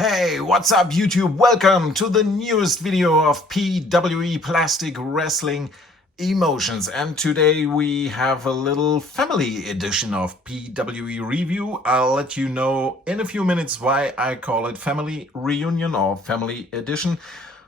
Hey, what's up YouTube? Welcome to the newest video of PWE Plastic Wrestling Emotions. And today we have a little family edition of PWE review. I'll let you know in a few minutes why I call it Family Reunion or Family Edition.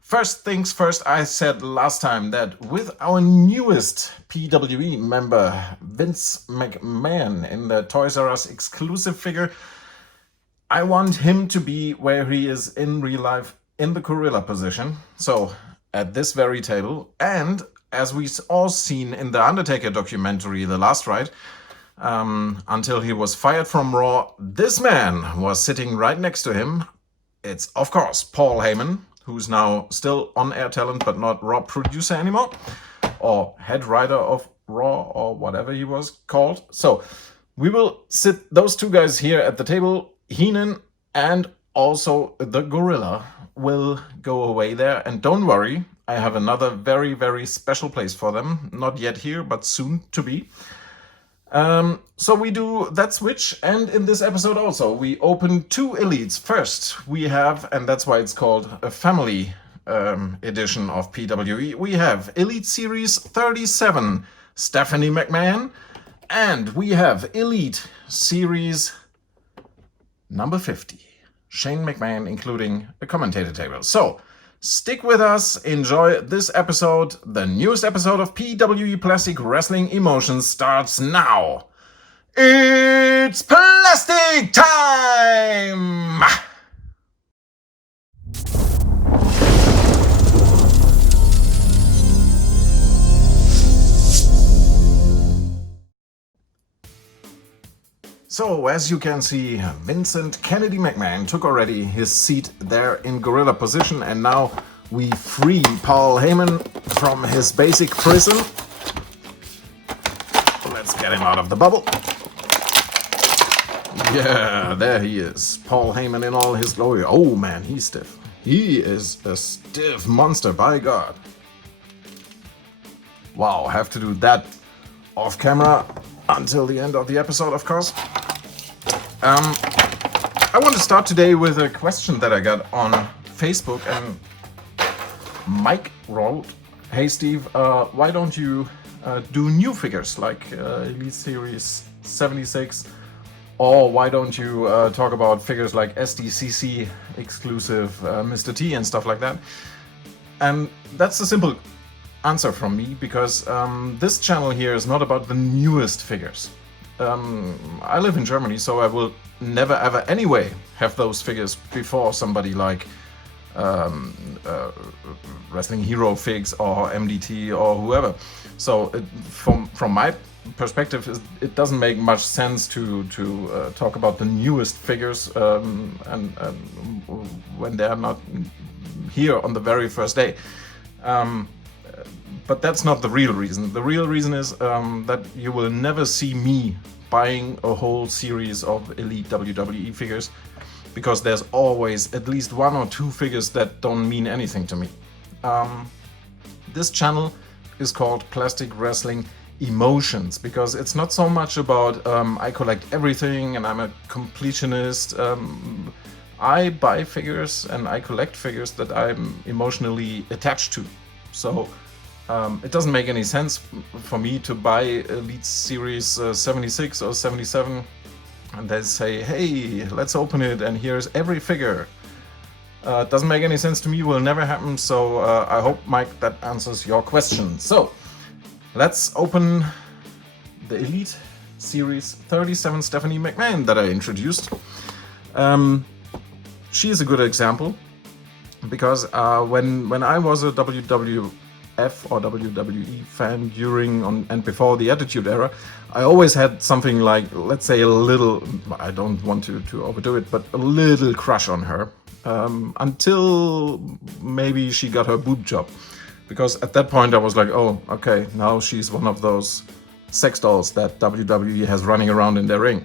First things first, I said last time that with our newest PWE member, Vince McMahon, in the Toys R Us exclusive figure, I want him to be where he is in real life, in the gorilla position. So at this very table, and as we all seen in the Undertaker documentary, The Last Ride, until he was fired from Raw, this man was sitting right next to him. It's, of course, Paul Heyman, who's now still on-air talent, but not Raw producer anymore, or head writer of Raw, or whatever he was called. So we will sit those two guys here at the table. Heenan and also the gorilla will go away there. And don't worry, I have another very, very special place for them. Not yet here, but soon to be. So we do that switch. And in this episode also, we open two elites. First, we have, and that's why it's called a family edition of PWE, we have Elite Series 37, Stephanie McMahon. And we have Elite Series number 50, Shane McMahon, including a commentator table. So stick with us, enjoy this episode. The newest episode of PWE Plastic Wrestling Emotions starts now. It's plastic time! So, as you can see, Vincent Kennedy McMahon took already his seat there in gorilla position, and now we free Paul Heyman from his basic prison. Let's get him out of the bubble. Yeah, there he is. Paul Heyman in all his glory. Oh man, he's stiff. He is a stiff monster, by God. Wow, have to do that off camera until the end of the episode, of course. I want to start today with a question that I got on Facebook, and Mike wrote, "Hey Steve, why don't you do new figures like Elite Series 76, or why don't you talk about figures like SDCC exclusive Mr. T and stuff like that?" And that's a simple answer from me, because this channel here is not about the newest figures. I live in Germany, so I will never ever anyway have those figures before somebody like Wrestling Hero Figs or MDT or whoever. So from my perspective, it doesn't make much sense to talk about the newest figures and when they are not here on the very first day. But that's not the real reason. The real reason is that you will never see me buying a whole series of Elite WWE figures, because there's always at least one or two figures that don't mean anything to me. This channel is called Plastic Wrestling Emotions, because it's not so much about I collect everything and I'm a completionist. I buy figures and I collect figures that I'm emotionally attached to. So it doesn't make any sense for me to buy Elite Series 76 or 77 and then say, hey, let's open it and here's every figure. It doesn't make any sense to me, will never happen. So I hope, Mike, that answers your question. So let's open the Elite Series 37 Stephanie McMahon that I introduced. She is a good example, because when I was a WWF or WWE fan during and before the Attitude Era, I always had something like, let's say, a little, I don't want to overdo it, but a little crush on her, until maybe she got her boob job, because at that point I was like, oh, okay, now she's one of those sex dolls that WWE has running around in their ring.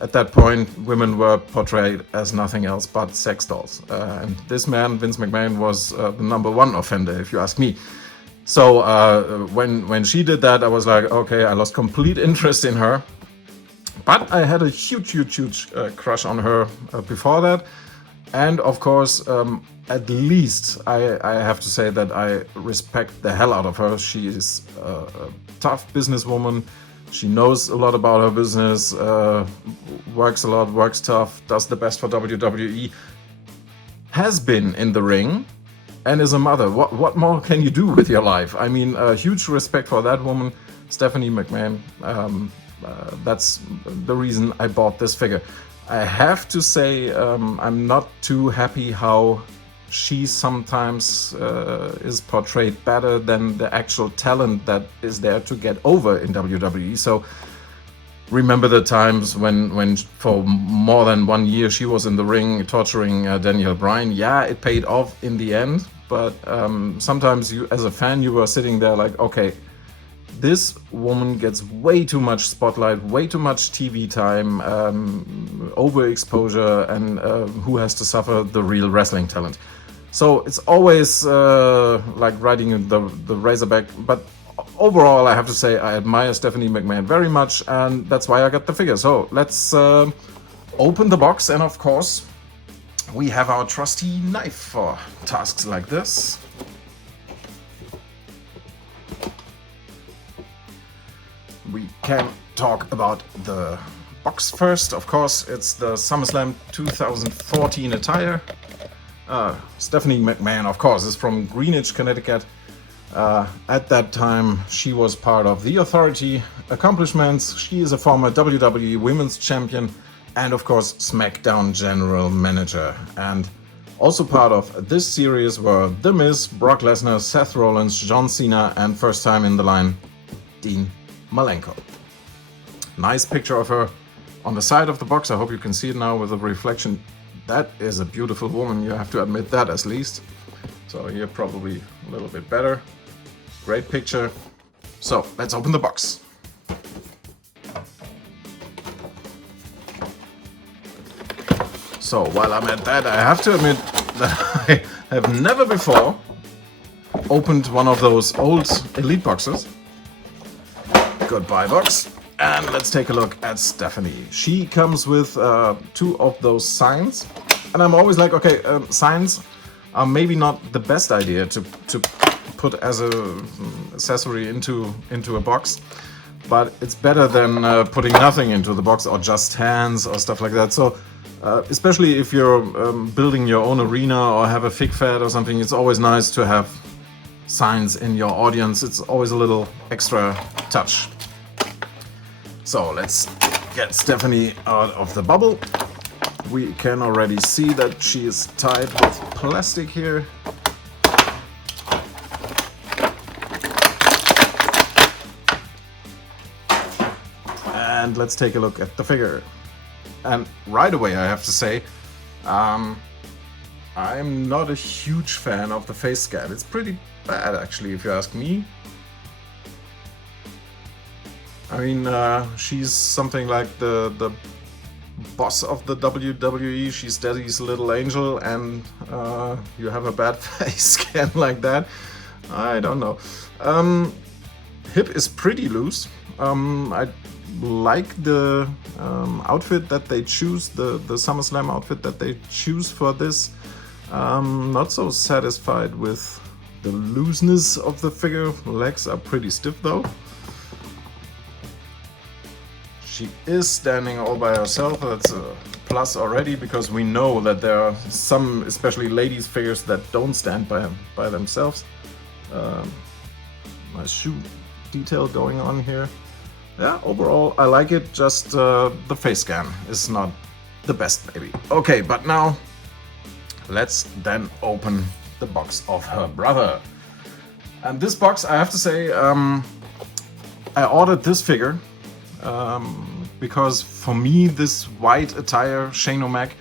At that point, women were portrayed as nothing else but sex dolls. And this man, Vince McMahon, was the number one offender, if you ask me. So when she did that, I was like, okay, I lost complete interest in her. But I had a huge crush on her before that. And of course, at least I have to say that I respect the hell out of her. She is a tough businesswoman. She knows a lot about her business, works a lot, works tough, does the best for WWE, has been in the ring, and is a mother. What more can you do with your life? I mean, huge respect for that woman, Stephanie McMahon. That's the reason I bought this figure. I have to say, I'm not too happy how she sometimes is portrayed better than the actual talent that is there to get over in WWE. So remember the times when for more than 1 year she was in the ring torturing Daniel Bryan. Yeah, it paid off in the end, but sometimes you, as a fan, you were sitting there like, okay, this woman gets way too much spotlight, way too much TV time, overexposure, and who has to suffer? The real wrestling talent. So it's always like riding the razorback. But overall, I have to say I admire Stephanie McMahon very much, and that's why I got the figure. So let's open the box, and of course, we have our trusty knife for tasks like this. We can talk about the box first. Of course, it's the SummerSlam 2014 attire. Stephanie McMahon, of course, is from Greenwich, Connecticut. At that time, she was part of The Authority Accomplishments. She is a former WWE Women's Champion and, of course, SmackDown General Manager. And also part of this series were The Miz, Brock Lesnar, Seth Rollins, John Cena, and first time in the line, Dean Malenko. Nice picture of her on the side of the box. I hope you can see it now with the reflection. That is a beautiful woman, you have to admit that at least. So here probably a little bit better. Great picture. So let's open the box. So while I'm at that, I have to admit that I have never before opened one of those old Elite boxes. Goodbye box. And let's take a look at Stephanie. She comes with two of those signs. And I'm always like, okay, signs are maybe not the best idea to put as a accessory into a box. But it's better than putting nothing into the box or just hands or stuff like that. So especially if you're building your own arena or have a fig fed or something, it's always nice to have signs in your audience. It's always a little extra touch. So let's get Stephanie out of the bubble. We can already see that she is tied with plastic here. And let's take a look at the figure. And right away I have to say, I'm not a huge fan of the face scan. It's pretty bad actually, if you ask me. I mean, she's something like the boss of the WWE. She's Daddy's little angel, and you have a bad face scan like that. I don't know. Hip is pretty loose. I like the outfit that they choose, the SummerSlam outfit that they choose for this. Not so satisfied with the looseness of the figure. Legs are pretty stiff though. She is standing all by herself. That's a plus already, because we know that there are some, especially ladies figures, that don't stand by themselves. Nice shoe detail going on here. Yeah, overall I like it, just the face scan is not the best maybe. Okay, but now let's then open the box of her brother. And this box, I have to say, I ordered this figure because for me this white attire, Shane O'Mac,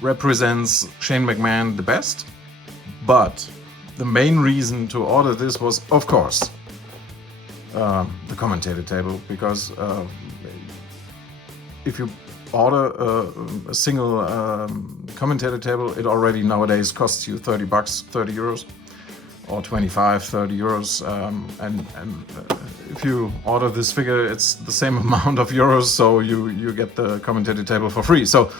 represents Shane McMahon the best. But the main reason to order this was, of course, the commentator table, because if you order a single commentator table, it already nowadays costs you 30 bucks, 30 euros, or 25, 30 euros. And if you order this figure, it's the same amount of euros, so you get the commentator table for free. So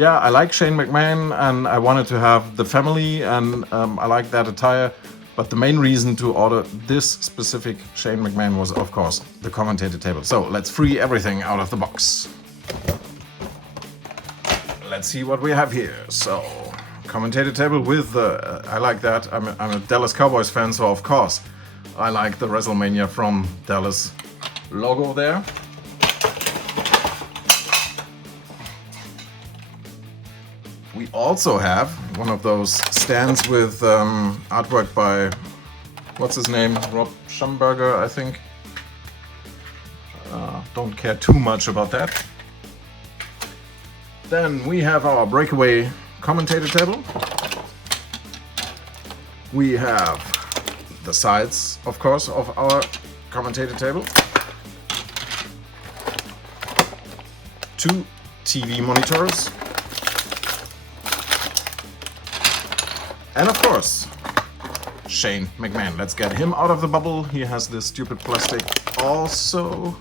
yeah, I like Shane McMahon and I wanted to have the family, and I like that attire. But the main reason to order this specific Shane McMahon was, of course, the commentator table. So let's free everything out of the box. Let's see what we have here. So, commentator table with the, I like that. I'm a Dallas Cowboys fan, so of course I like the WrestleMania from Dallas logo there. We also have one of those stands with artwork by, what's his name? Rob Schamberger, I think. Don't care too much about that. Then we have our breakaway commentator table. We have the sides, of course, of our commentator table. 2 TV monitors. And of course, Shane McMahon. Let's get him out of the bubble. He has this stupid plastic also.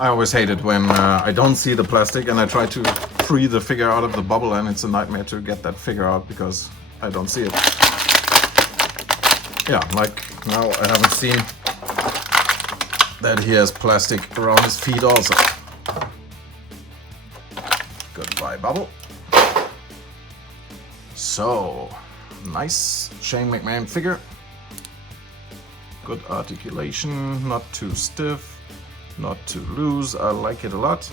I always hate it when I don't see the plastic and I try to free the figure out of the bubble, and it's a nightmare to get that figure out because I don't see it. Yeah, like now I haven't seen that he has plastic around his feet also. Goodbye, bubble. So, nice Shane McMahon figure. Good articulation, not too stiff, not too loose. I like it a lot.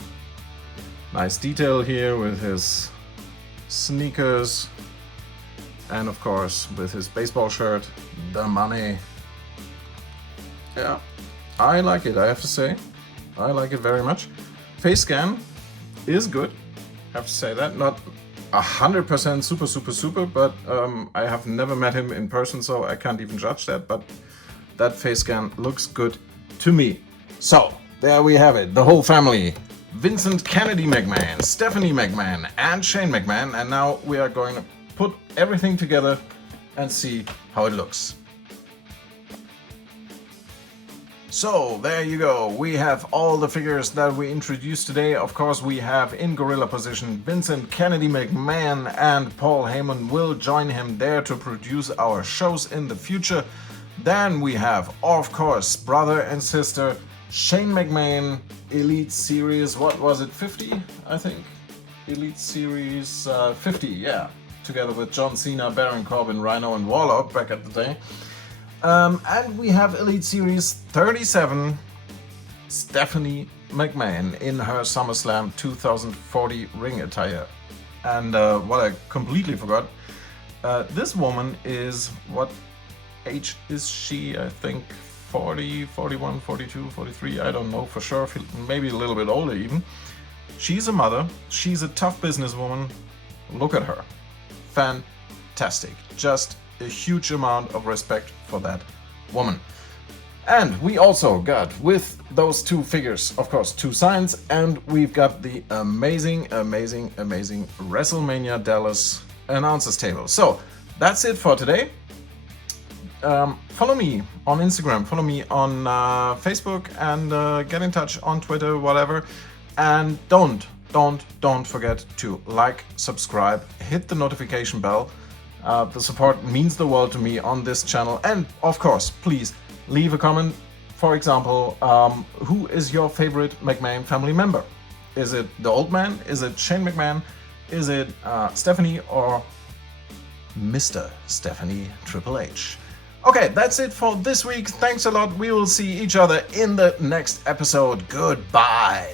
Nice detail here with his sneakers. And of course, with his baseball shirt, the money. Yeah, I like it, I have to say. I like it very much. Face scan is good, I have to say that. Not 100% super, but I have never met him in person, so I can't even judge that, but that face scan looks good to me. So, there we have it, the whole family. Vincent Kennedy McMahon, Stephanie McMahon, and Shane McMahon, and now we are going to put everything together and see how it looks. So there you go, we have all the figures that we introduced today. Of course, we have in gorilla position Vincent Kennedy McMahon, and Paul Heyman will join him there to produce our shows in the future. Then we have, of course, brother and sister Shane McMahon, Elite Series, what was it, 50, I think? Elite Series 50, yeah. Together with John Cena, Baron Corbin, Rhino and Warlock back at the day. And we have Elite Series 37, Stephanie McMahon in her SummerSlam 2040 ring attire. And what I completely forgot, this woman is, what age is she? I think 40, 41, 42, 43, I don't know for sure, maybe a little bit older even. She's a mother, she's a tough businesswoman, look at her. Fantastic, just a huge amount of respect for that woman. And we also got, with those 2 figures, of course, 2 signs, and we've got the amazing WrestleMania Dallas announcers table. So that's it for today. Follow me on Instagram, follow me on Facebook, and get in touch on Twitter, whatever. And don't forget to like, subscribe, hit the notification bell. The support means the world to me on this channel. And of course, please leave a comment. For example, who is your favorite McMahon family member? Is it the old man? Is it Shane McMahon? Is it Stephanie or Mr. Stephanie Triple H? Okay, that's it for this week. Thanks a lot. We will see each other in the next episode. Goodbye.